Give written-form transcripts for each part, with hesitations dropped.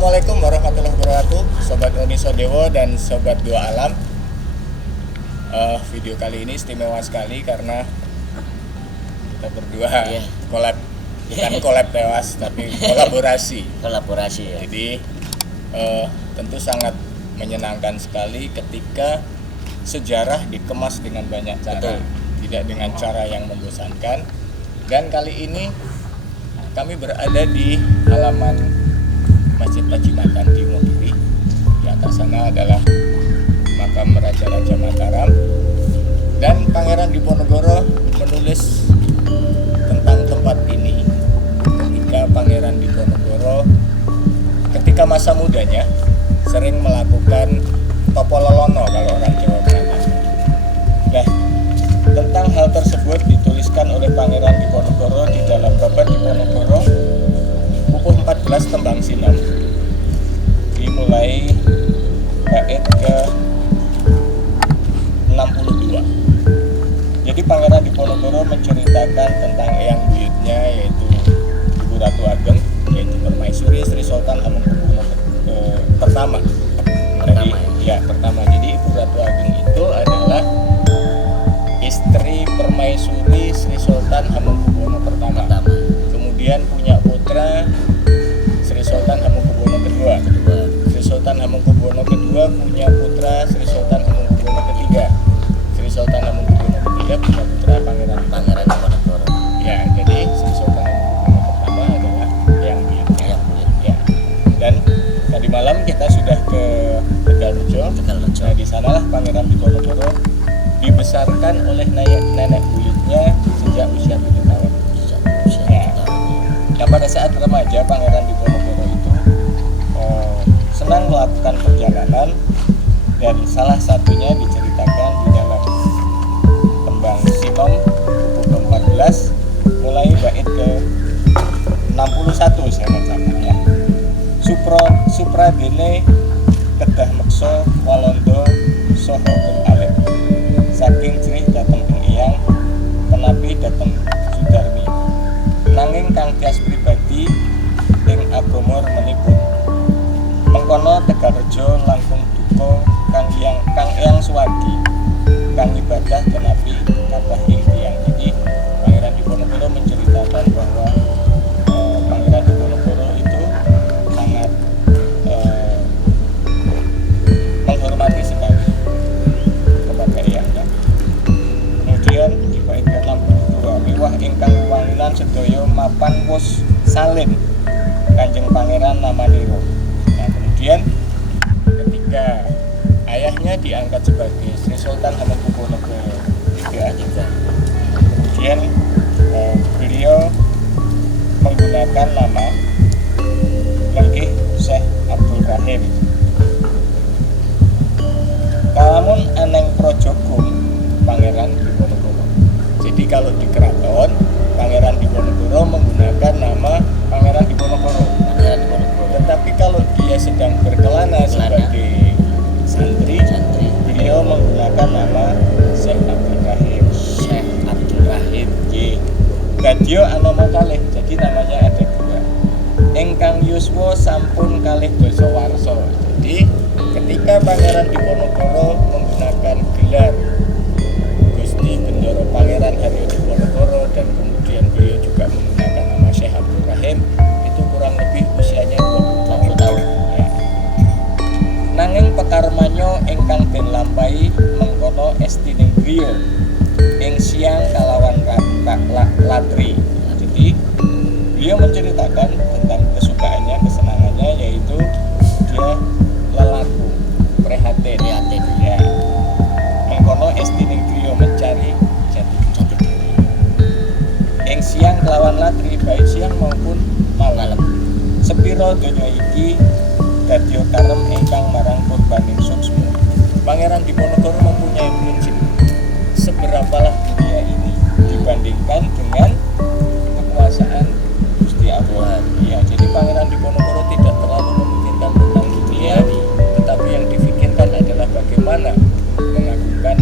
Assalamualaikum warahmatullahi wabarakatuh, Sobat Roni Sodewo dan Sobat Dua Alam. Video kali ini istimewa sekali karena kita berdua collab, bukan collab tewas tapi kolaborasi. Kolaborasi ya. Jadi tentu sangat menyenangkan sekali ketika sejarah dikemas dengan banyak cara. Betul. Tidak dengan cara yang membosankan. Dan kali ini kami berada di halaman Masjid Pacimacan di Wonogiri. Di atas sana adalah makam Raja-Raja Mataram. Dan Pangeran Diponegoro menulis tentang tempat ini ketika Pangeran Diponegoro ketika masa mudanya sering melakukan topololono kalau orang Jawa mengatakan. Nah, tentang hal tersebut dituliskan oleh Pangeran Diponegoro di dalam Babat Diponegoro buku 14 Tembang Sinem, dimulai bait ke 62. Jadi Pangeran Diponegoro menceritakan tentang eyang buyutnya, yaitu Ibu Ratu Ageng, yaitu Permaisuri Sri Sultan Hamengkubuwono pertama. Pertama. Jadi Ibu Ratu Ageng itu adalah istri Permaisuri Sri Sultan Hamengkubuwono pertama. Kemudian punya putra Sri Sultan Hamengkubuwono kedua. Sri Sultan Hamengkubuwono kedua punya putra Sri Sultan Hamengkubuwono ketiga. Sri Sultan Hamengkubuwono ketiga punya putra Pangeran Diponegoro. Ya, jadi Sri Sultan Hamengkubuwono pertama adalah yang buyutnya. Ya. Dan tadi malam kita sudah ke Tegalrejo. Nah, di sanalah Pangeran Diponegoro dibesarkan oleh nenek buyutnya sejak usia 7 tahun. Nah, pada saat remaja Pangeran Diponegoro itu senang melakukan perjalanan, dan salah satunya diceritakan di dalam Tembang Sinem buku ke-14 mulai bait ke 61 saya bacakan ya. Supradene kedah meksa Walanda saha Geng Alif. Saking cerih dateng Geng Eyang, penapi dateng Sudarmi. Nanging kang tias pribadi ing agama remenipun. Mengkono Tegalrejo langkung duka kang eyang suwagi, kang ibadah penapi kathah ing tiyang. Jadi Pangeran Diponegoro menceritakan bahwa Pangeran Diponegoro itu sangat menghormati sekali kepada eyangnya. Kemudian di bait ke-62, miwah ingkang wangilan sedaya mapan wus salin Kanjeng Pangeran Namaniro. Nah, kemudian ketika ayahnya diangkat sebagai Sri Sultan Hamengkubuwono III, kemudian beliau menggunakan nama Lenggih Syekh Abdul Rahim. Kalamun aneng projogung Pangeran Diponegoro. Jadi kalau di keraton Pangeran Diponegoro menggunakan nama Pangeran Diponegoro. Tetapi kalau dia sedang berkelana sebagai santri, beliau menggunakan nama Syekh Abdul Rahim. Syekh Abdul Rahim. Gadya anama kalih, jadi namanya ada dua. Ingkang yuswa sampun kalih dasa warsa. Jadi ketika Pangeran Diponegoro menggunakan gelar Gusti Bendoro Pangeran Haryo Diponegoro dan kemudian beliau juga menggunakan nama Syekh Abdul Rahim, itu kurang lebih usianya 20 tahun. Ya. Nanging pekarmanyo ingkang den lampahi mengkono estining griya ing siang kalawan latri. Jadi beliau menceritakan tentang kesukaannya, kesenangannya, yaitu dia lelaku, prihatin. Ya. Mengkono estining griya mencari jati diri. Ing siang kelawan latri, baik siang maupun malam. Sepiro donya iki dadya karem ingkang marang purbaning suksma. Pangeran Diponegoro mempunyai prinsip, seberapalah dunia ini dibandingkan dengan kekuasaan Gusti Allah. Ya, jadi Pangeran Diponegoro tidak terlalu memikirkan tentang dunia, tetapi yang difikirkan adalah bagaimana mengagungkan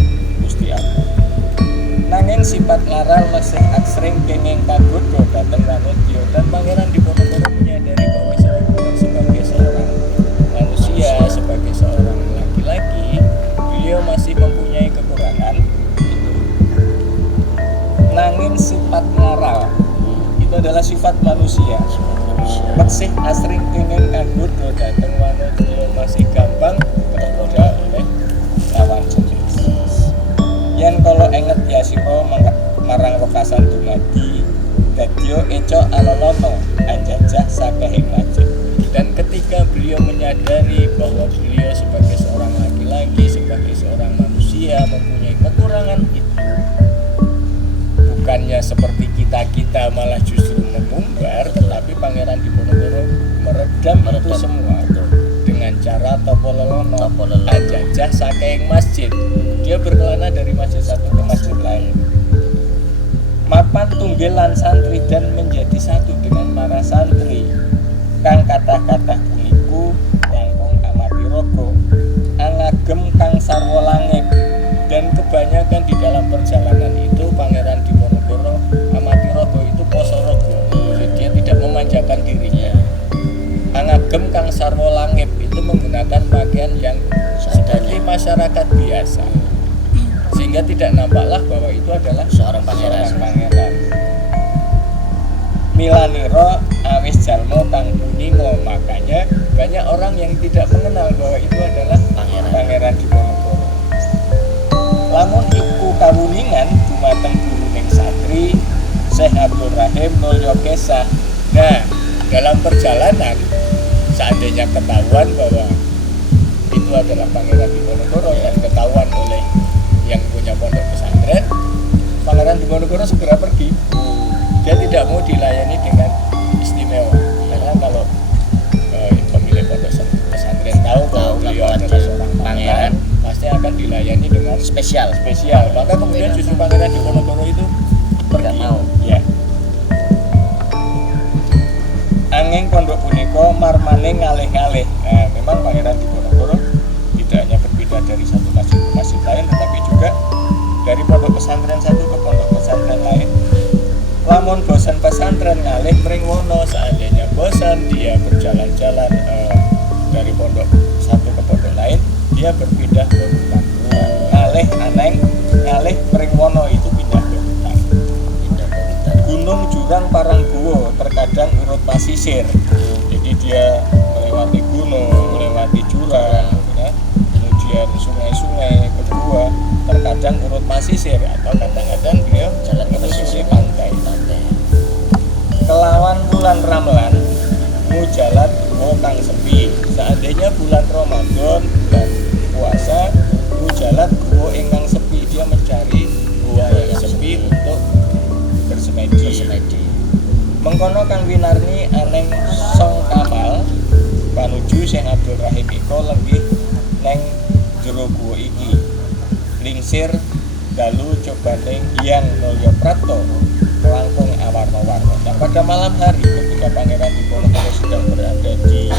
Gusti Allah. Nanging sifat laral mesih asring kenging kagodha dhateng Wanodya, dan Pangeran Diponegoro menyadari bahwa sebagai seorang manusia. manusia. Meksih asring kenging kanggo dhateng wanita masih gampang tergoda oleh lawan jenis. Yen kala enget ya sira marang wekasan dumadi dadya eco alolono anjajah sakehing lajeng. Dan ketika beliau menyadari bahwa beliau sebagai seorang laki-laki, sebagai seorang manusia mempunyai kekurangan itu, bukannya seperti kita malah justru mengumbar, tetapi Pangeran Diponegoro meredam itu semua dengan cara topo lelono anjajah saking masjid. Dia berkelana dari masjid satu ke masjid lain, mapan tunggil lan santri dan menjadi satu dengan para santri kang kathah-kathah puniku langkung amati raga angagem kang sarwa langit. Dan kebanyakan di dalam perjalanan itu Pangeran Diponegoro amati raga itu poso raga, jadi dia tidak memanjakan dirinya. Angagem kang sarwa langit itu menggunakan pakaian yang seperti masyarakat biasa, sehingga tidak nampaklah bahwa itu adalah Seorang pangeran. Milaniro awis jalmo kang kuningo, makanya banyak orang yang tidak mengenal bahwa itu adalah Pangeran Diponegoro. Lamun iku kawuningan dumateng guruning santri Syekh Abdul Rahim Mulya Kesah. Nah, dalam perjalanan seandainya ketahuan bahwa itu adalah Pangeran Diponegoro dan ketahuan oleh yang punya pondok pesantren, Pangeran Diponegoro segera pergi. Dia tidak mau dilayani dengan istimewa, karena kalau pemilik pondok pesantren tahu bahwa beliau adalah seorang pangeran, pasti akan dilayani dengan Spesial. Maka kemudian justru Pangeran Diponegoro itu Tidak mau. Ya. Anging pondok punika marmane ngalih-ngalih. Nah, memang Pangeran Diponegoro tidak hanya berpindah dari satu masjid ke masjid lain, tetapi juga dari pondok pesantren satu ke pondok pesantren lain. Lamun bosan pesantren ngalih mring wono, seandainya bosan dia berjalan-jalan dari pondok satu ke pondok lain, dia berpindah ke hutan. Ngalih mring wono itu pindah ke hutan. Gunung jurang Parangguwo terkadang urut pasisir. Jadi dia melewati gunung, melewati jurang, ya. Kemudian sungai-sungai kedua terkadang urut pasisir, atau kadang-kadang beliau Jalan ke menyusuri pantai. Kelawan bulan Ramlan mujalat guwa kang sepi. Seandainya bulan Ramadan dan puasa, mujalat guwa ingkang sepi, dia mencari gua yang sepi untuk bersemedi. Mengkono kang winarni aneng song kamal panuju Syekh Abdul Rahim iko lenggih neng jero guwa iki. Lingsir dalu cobaning Hyang Mulya Prapto langkung awarna-warna. Nah, pada malam hari ketika Pangeran Diponegoro sedang berada di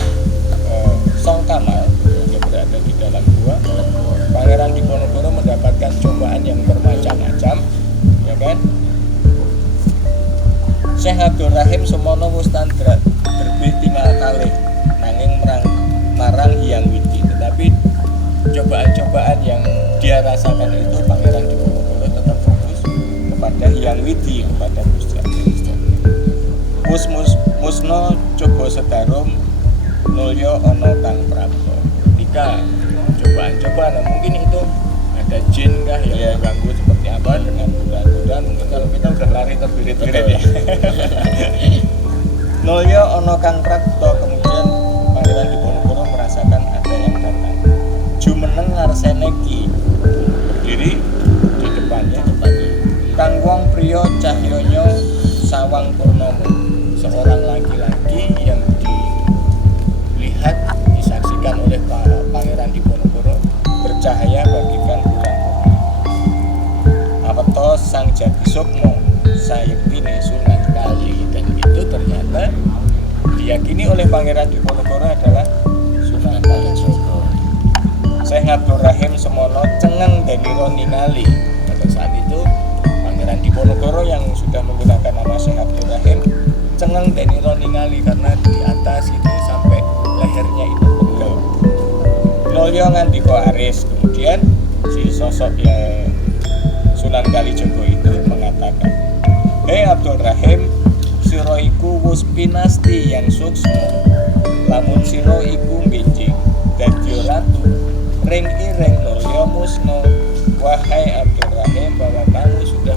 Song Kamal, dia berada di dalam gua, Pangeran Diponegoro mendapatkan cobaan yang bermacam-macam, ya kan? Syekh Abdul Rahim semono mustandrat terbih tinggal kalih nanging marang Hyang Widi. Tetapi cobaan-cobaan yang dia rasakan itu Pangeran Diponegoro tetap fokus kepada Hyang Widi, kepada Gusti Musno coba sedarum nulya ana kang prapta. Ketika cobaan-cobaan, mungkin itu ada jin kah yang mengganggu seperti apa dengan godaan-godaan, mungkin kalau kita udah lari terbirit-birit ya. Nulya ana kang prapta, kemudian Pangeran Diponegoro merasakan ada yang datang. Jumeneng ngarsene ki berdiri di depannya. Kang wong priya cahyanya sawang purnomo, seorang laki-laki yang dilihat disaksikan oleh Pangeran Diponegoro bercahaya bagaikan bulan purnama. Apeto sang jati sukmo sayektine Sunan Kali, dan itu ternyata diyakini oleh Pangeran Diponegoro adalah Sunan Kalijaga. Syekh Abdul Rahim semono cengeng deniro ningali. Pada saat itu Pangeran Diponegoro yang sudah menggunakan nama Syekh Abdul Rahim cengeng deniro ningali, karena di atas itu sampai lehernya itu pegel. Nulya ngandika aris. Kemudian si sosok Sunan Kalijaga itu mengatakan, "Hei Abdul Rahim, sira sira iku wus pinasti yang suksma, lamun sira iku benjing dadi ratu ring ireng mulya musna. Wahai Abdurrahim, bahwa kamu sudah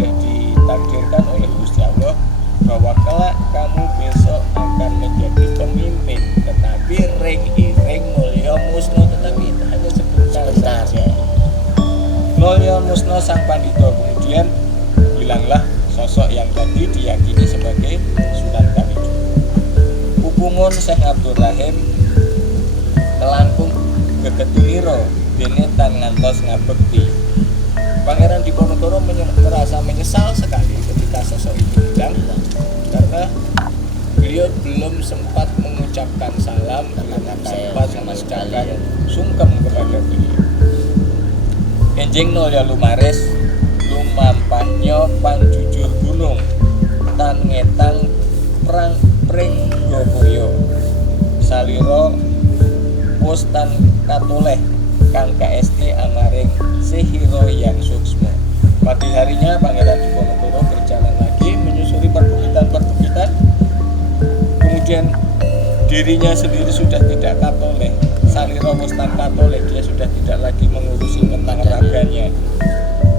ditakdirkan oleh Gusti Allah bahwa kelak kamu besok akan menjadi pemimpin, tetapi ring ireng mulya musna, tetapi itu hanya sebentar saja. Mulya musna sang pandita kemudian hilanglah sosok yang tadi diyakini sebagai Sunan Kalijogo. Pupungun Syekh Abdurrahim kelangkung gegetuniro dene tan ngantos ngabekti. Pangeran Diponegoro merasa menyesal sekali ketika sosok itu hilang, karena beliau belum sempat mengucapkan salam, belum sempat mengucapkan sungkem kepada beliau. Enjing nolya lumares lumampahnya panjujur gunung tan ngetang perang pring goboyo saliro wus tan katoleh kang KST amaring sehiro yang suksma. Pagi harinya Pangeran Diponegoro berjalan lagi menyusuri perbukitan-perbukitan. Kemudian dirinya sendiri sudah tidak katoleh, saliro wus tan katoleh, dia sudah tidak lagi mengurusi tentang raganya.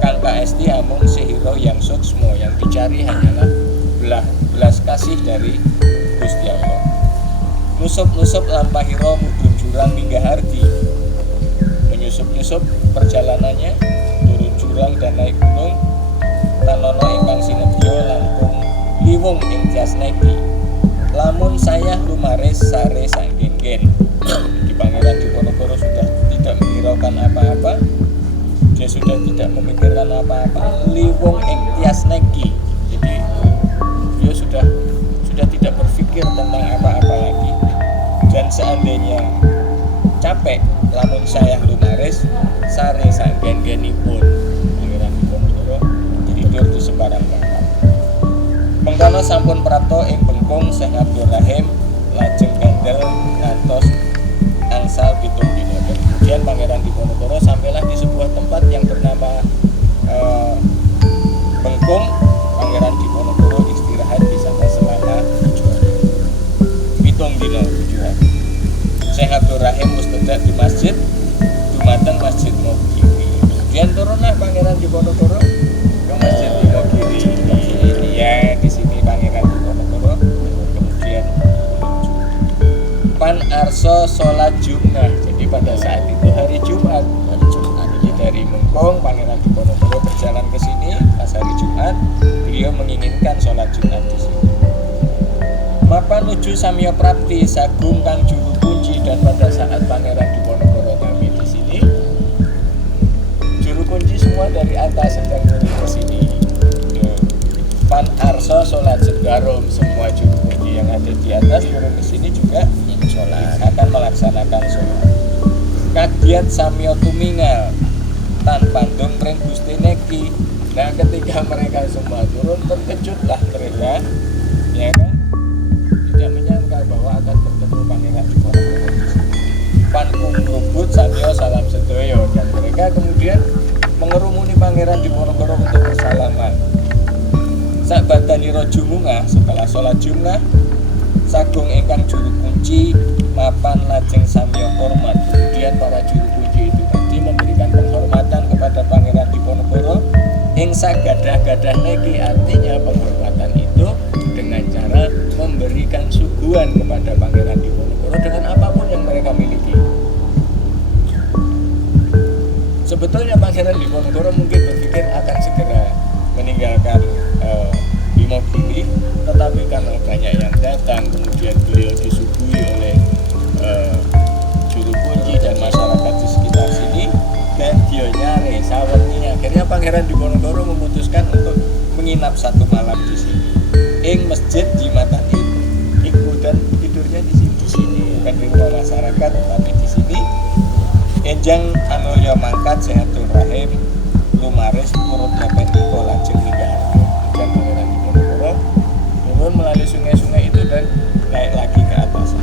Kang KST amung sehiro yang suksma, yang dicari hanyalah belas kasih dari Gusti Allah. Nusup-nusup lampahiro mudun jurang minggahardi, menyusup-nyusup perjalanannya, turun jurang dan naik gunung, tanono ingkang sinebyo langkung liwung ing jas negi. Lamun saya lumares sare sanggen-gen. Di Pangeran Diponegoro sudah tidak menghiraukan apa-apa, dia sudah tidak memikirkan apa-apa, liwung ing tias negi. Jadi dia sudah tidak berpikir tentang apa-apa lagi. Dan seandainya capek, lamun saya lumares sare sanggen-genipun Pangeran Diponegoro tidur di sembarang tempat. Mengkono sampun prapta ing bengkung Syekh Abdurrahim lajeng kendel ngantos angsal pitung dina. Kemudian Pangeran Diponegoro sampailah di sebuah tempat yang bernama Bengkung. Pangeran Diponegoro istirahat di sana selama 7 hari. Pitung dina 7 hari. Syekh Abdurrahim mustadrak di masjid dumateng Masjid Mogiri. Kemudian turunlah Pangeran Diponegoro ke Masjid Mogiri. Ya, di sini Pangeran Diponegoro kemudian menuju pan arso sholat Jumat. Jadi pada saat itu hari Jumat. Jadi dari Mengkong Pangeran Diponegoro berjalan ke sini pas hari Jumat. Beliau menginginkan sholat Jumat di sini. Mapan nuju samya prapti sagung kang juru kunci, dan pada saat Pangeran Diponegoro tampil di sini, juru kunci semua dari atas sedang turun ke sini. Pan arso sholat segarum, semua juru kunci yang ada di atas turun ke sini juga sholat, akan melaksanakan sholat. Kadiat samya tumingal tan pandung ring Gusti Neki. Nah, ketika mereka semua turun, terkejutlah mereka, ya kan? Tidak menyangka bahwa akan bertemu Pangeran Diponegoro di sini. Pankung rubut samya salam sedoyo, dan mereka kemudian mengerumuni Pangeran Diponegoro untuk bersalaman. Sak badanira jumungah, setelah sholat Jumat, sagung ingkang juru kunci mapan lajeng samya hormat. Kemudian para juru kunci itu tadi memberikan penghormatan kepada Pangeran Diponegoro ing sagadah-gadah niki, artinya penghormatan itu dengan cara memberikan suguhan kepada Pangeran Diponegoro dengan apapun yang mereka miliki. Sebetulnya Pangeran Diponegoro mungkin berpikir akan segera meninggalkan Imogiri, tetapi karena banyak yang datang, kemudian beliau disuguhi oleh juru kunci dan masyarakat di sekitar sini, dan dia nyari sawengi, akhirnya Pangeran Diponegoro memutuskan untuk menginap satu malam di sini ing masjid Jimatan Iku, dan tidurnya di sini bukan di rumah masyarakat tapi di sini. Enjang anulya mangkat Syekh Abdurrahim lumares turut lepet iko lajeng hingga hari. Dan Pangeran Diponegoro turun melalui sungai-sungai itu dan naik lagi ke atas.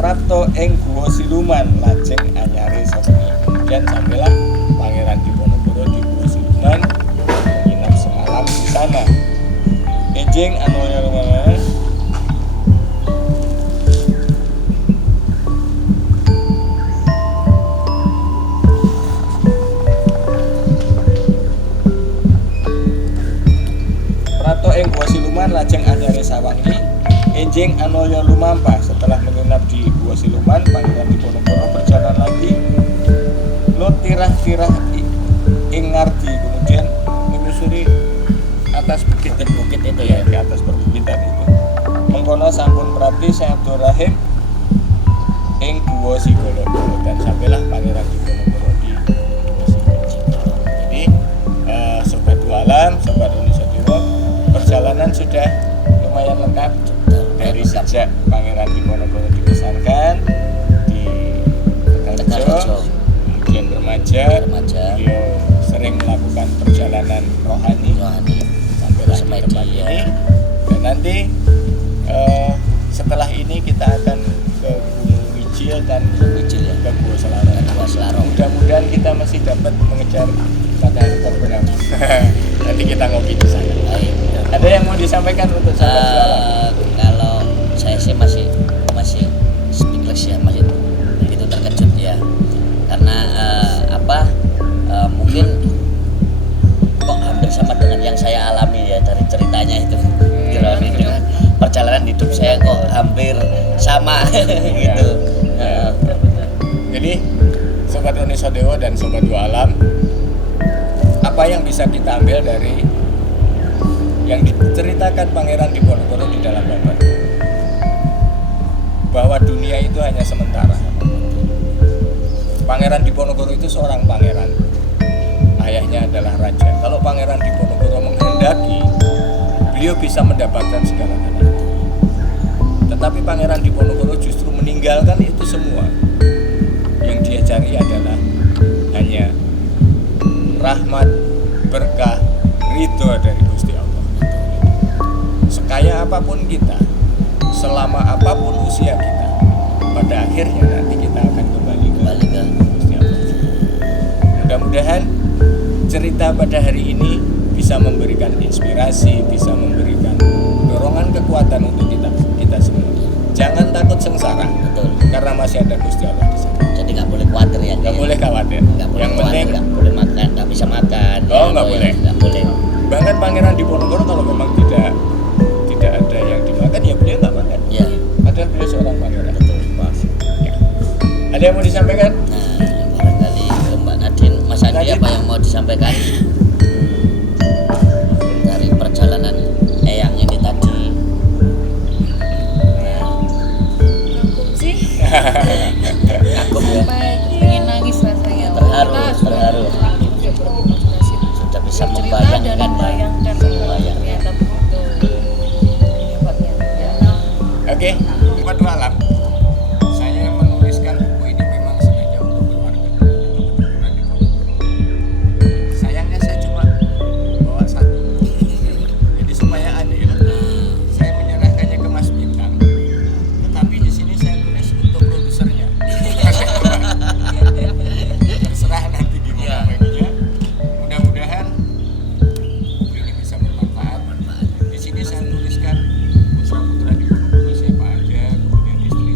Prapto ing Guwa Siluman lajeng anyari sewengi. Kemudian sampailah Pangeran Diponegoro di Guwa Siluman menginap semalam di sana. Enjing Anoyo Lumampah. Prato ing Gua Siluman lajeng anyare sawangi enjing Anoyo lumampah. Setelah menginap di Gua Siluman, Pangeran Diponegoro berjalan lagi lo tirah-tirah ing ngardi, kemudian menyusuri atas bukit itu ya, di atas perbukitan itu. Mengkono sampun prapti Sayabdo Rahim ing Gua Sigolo, dan sampailah Pangeran Diponegoro di Gua Sigolo. Jadi sobat dua alam, sobat Indonesia Timur, perjalanan sudah lumayan lengkap dari sejak Pangeran Diponegoro dibesarkan di Tegalrejo, kemudian remaja, beliau sering melakukan perjalanan rohani sampailah di tempat ini. Dan nanti setelah ini kita akan ke Gunung Wijil dan ke Gua Selarong. Mudah-mudahan kita masih dapat mengejar pada program. Nanti kita ngopi di sana. Ada yang mau disampaikan untuk sahabat jualan? Kalau saya sih masih speechless ya, masih begitu terkejut ya, karena mungkin kok hampir sama dengan yang saya alami ya dari ceritanya itu. Dengan perjalanan hidup saya kok hampir sama gitu. Jadi sobat Indonesia Dewa dan sobat dua alam, apa yang bisa kita ambil dari yang diceritakan Pangeran Diponegoro di dalam babat, bahwa dunia itu hanya sementara. Pangeran Diponegoro itu seorang pangeran, ayahnya adalah raja. Kalau Pangeran Diponegoro menghendaki, beliau bisa mendapatkan segala-galanya. Tetapi Pangeran Diponegoro justru meninggalkan itu semua. Yang dia cari adalah hanya rahmat, berkah, ridho dari Gusti Allah. Sekaya apapun kita, selama apapun usia kita, pada akhirnya nanti kita akan kembali ke Gusti Allah. Mudah-mudahan cerita pada hari ini bisa memberikan inspirasi, bisa memberikan dorongan kekuatan untuk kita semua. Jangan takut sengsara, Betul. karena masih ada Gusti Allah di sana. Jadi nggak boleh khawatir ya. Nggak boleh khawatir. Yang penting, nggak boleh makan, nggak bisa makan. Nggak boleh. Nggak boleh. bahkan Pangeran Diponegoro kalau memang tidak ada yang dimakan, ya beliau nggak makan. Ya. Padahal beliau seorang pangeran. Betul. Ya. Ada yang mau disampaikan? Nah, barangkali ke Mbak Nadine, Mas Andi, Nadine. apa yang mau disampaikan dari perjalanan Eyang ini tadi? Kagum sih, Kagum ya, sampai pengen nangis rasanya. Terharu, Kita sudah terharu. berimajinasi, Sudah bisa cerita dan membayangkan. membayangkan ternyata begitu hebatnya. Ya. Oke, buat dua alam. Saya menuliskan buku ini memang sengaja untuk keluarga, untuk keturunan Diponegoro. Sayangnya saya cuma bawa satu. Jadi supaya adil, saya menyerahkannya ke Mas Bintang. Tetapi di sini saya tulis untuk produsernya. Terserah nanti gimana baginya. Mudah-mudahan buku ini bisa bermanfaat. Di sini saya tuliskan putra-putra Diponegoro siapa aja, kemudian istri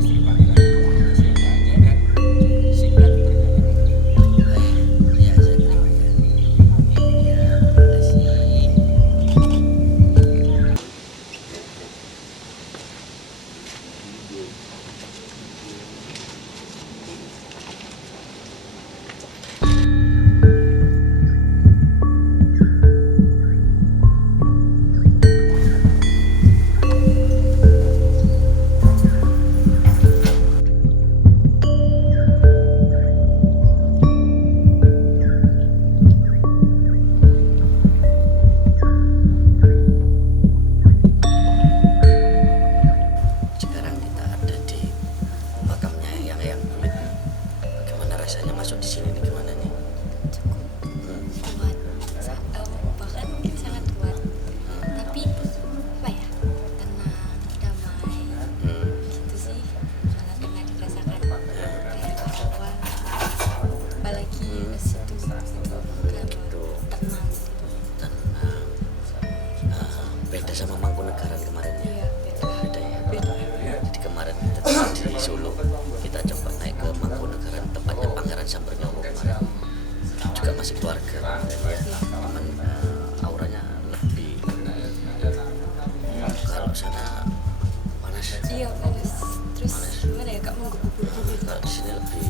Iya panas. Terus Panas. gimana ya kak, menggebu-gebu gitu. Kalau di sini lebih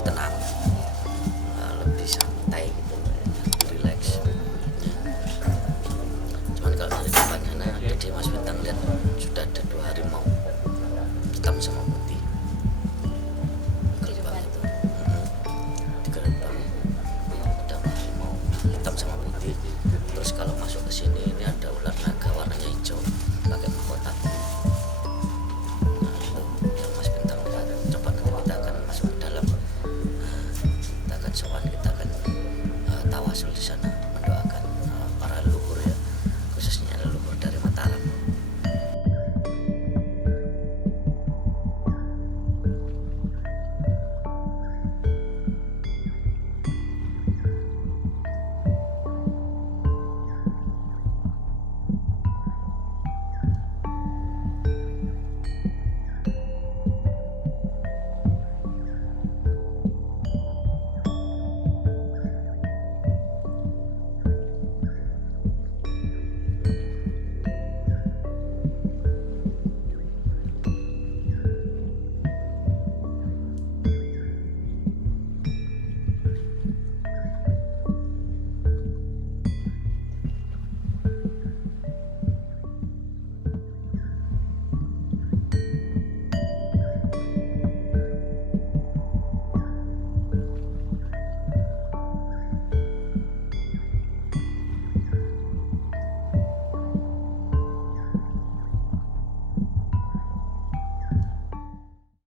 tenang.